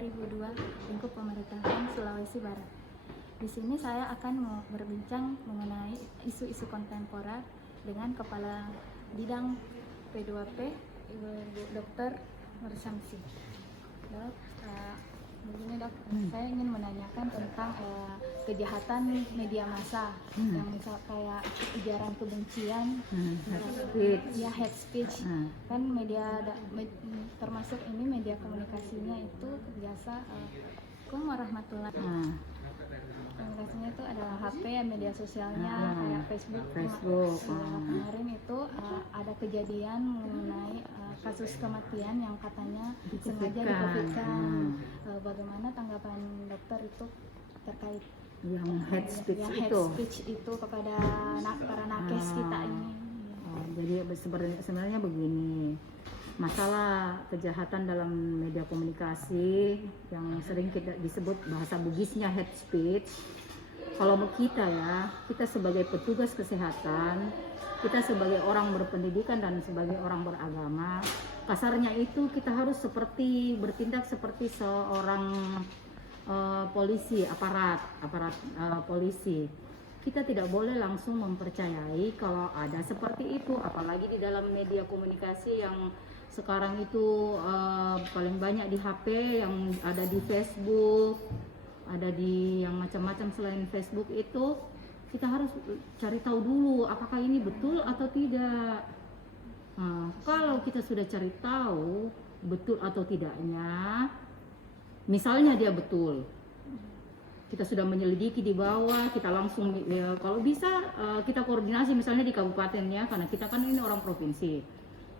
2002 lingkup pemerintahan Sulawesi Barat. Di sini saya akan berbincang mengenai isu-isu kontemporer dengan Kepala Bidang P2P, Ibu Dr. Nur Syamsi. Dok, begini dok, saya ingin menanyakan tentang kejahatan media massa yang misal kayak ujaran kebencian, hate speech. Kan media termasuk ini media komunikasinya itu biasa warahmatullahi komunikasinya itu adalah HP ya, media sosialnya kayak Facebook. Kemarin itu ada kejadian mengenai kasus kematian yang katanya sengaja di-COVID-kan. Bagaimana tanggapan dokter itu terkait yang hate speech itu kepada para nakes kita ini? Jadi sebenarnya begini, masalah kejahatan dalam media komunikasi yang sering kita disebut bahasa Bugisnya hate speech. Kalau kita sebagai petugas kesehatan, kita sebagai orang berpendidikan dan sebagai orang beragama, kasarnya itu kita harus bertindak seperti seorang polisi, aparat polisi. Kita tidak boleh langsung mempercayai kalau ada seperti itu, apalagi di dalam media komunikasi yang sekarang itu paling banyak di HP, yang ada di Facebook, ada di yang macam-macam selain Facebook itu. Kita harus cari tahu dulu apakah ini betul atau tidak. Kalau kita sudah cari tahu betul atau tidaknya, misalnya dia betul, kita sudah menyelidiki di bawah, kita langsung kalau bisa kita koordinasi misalnya di kabupatennya, karena kita kan ini orang provinsi.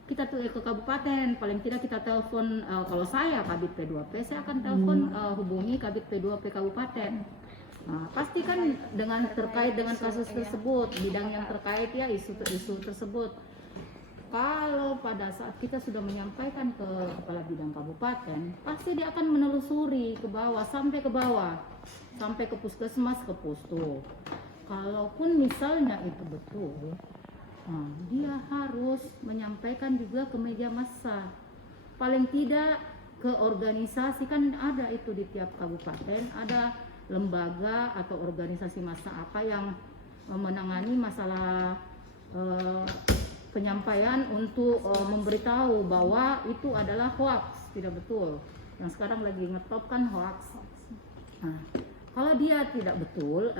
Kita ke kabupaten, paling tidak kita telepon, kalau saya Kabid P2P, saya akan telepon hubungi Kabid P2P kabupaten. Pasti kan terkait dengan kasus tersebut, bidang yang terkait ya, isu tersebut. Kalau pada saat kita sudah menyampaikan ke kepala bidang kabupaten, pasti dia akan menelusuri ke bawah, sampai ke puskesmas, ke pustu. Kalaupun misalnya itu betul, dia harus menyampaikan juga ke media massa. Paling tidak ke organisasi, kan ada itu di tiap kabupaten, ada lembaga atau organisasi massa apa yang menangani masalah penyampaian untuk memberitahu bahwa itu adalah hoax, tidak betul. Yang sekarang lagi ngetop kan hoax. Kalau dia tidak betul,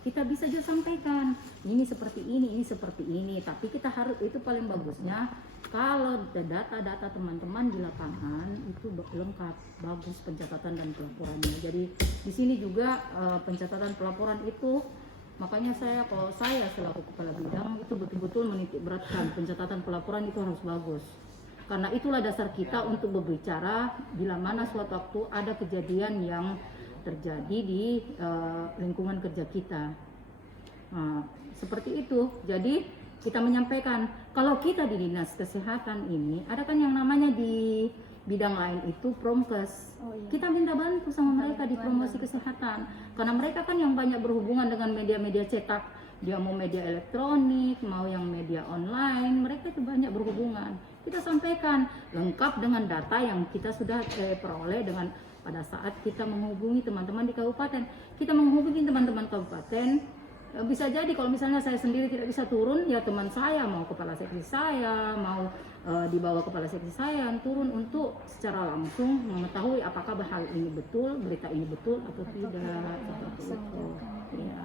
kita bisa juga sampaikan ini seperti ini, tapi kita harus, itu paling bagusnya kalau data-data teman-teman di lapangan itu lengkap, bagus pencatatan dan pelaporannya. Jadi di sini juga pencatatan pelaporan itu, makanya kalau saya selaku kepala bidang itu betul-betul menitik beratkan pencatatan pelaporan itu harus bagus. Karena itulah dasar kita untuk berbicara bila mana suatu waktu ada kejadian yang terjadi di lingkungan kerja kita. Seperti itu. Jadi kita menyampaikan, kalau kita di dinas kesehatan ini, ada kan yang namanya di bidang lain itu promkes. Kita minta bantu sama mereka di promosi kesehatan, karena mereka kan yang banyak berhubungan dengan media-media cetak. Dia mau media elektronik, mau yang media online, mereka itu banyak berhubungan. Kita sampaikan lengkap dengan data yang kita sudah peroleh dengan pada saat kita menghubungi teman-teman di kabupaten. Kita menghubungi teman-teman kabupaten. Bisa jadi kalau misalnya saya sendiri tidak bisa turun, ya teman saya, mau kepala seksi saya, mau dibawa kepala seksi saya yang turun untuk secara langsung mengetahui apakah hal ini betul, berita ini betul atau tidak. Ya.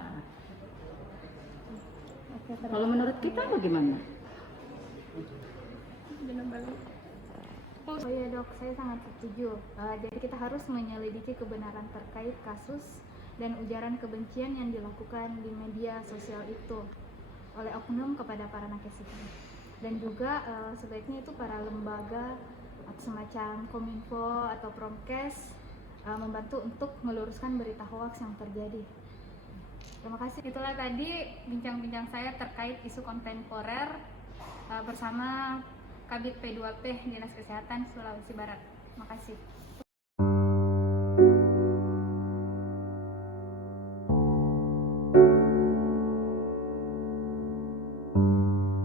Kalau menurut kita bagaimana? Oh iya dok, saya sangat setuju. Jadi kita harus menyelidiki kebenaran terkait kasus dan ujaran kebencian yang dilakukan di media sosial itu oleh oknum kepada para nakes itu. Dan juga sebaiknya itu para lembaga atau semacam Kominfo atau Promkes membantu untuk meluruskan berita hoaks yang terjadi. Terima kasih. Itulah tadi bincang-bincang saya terkait isu kontemporer bersama Kabid P2P Dinas Kesehatan Sulawesi Barat. Terima kasih.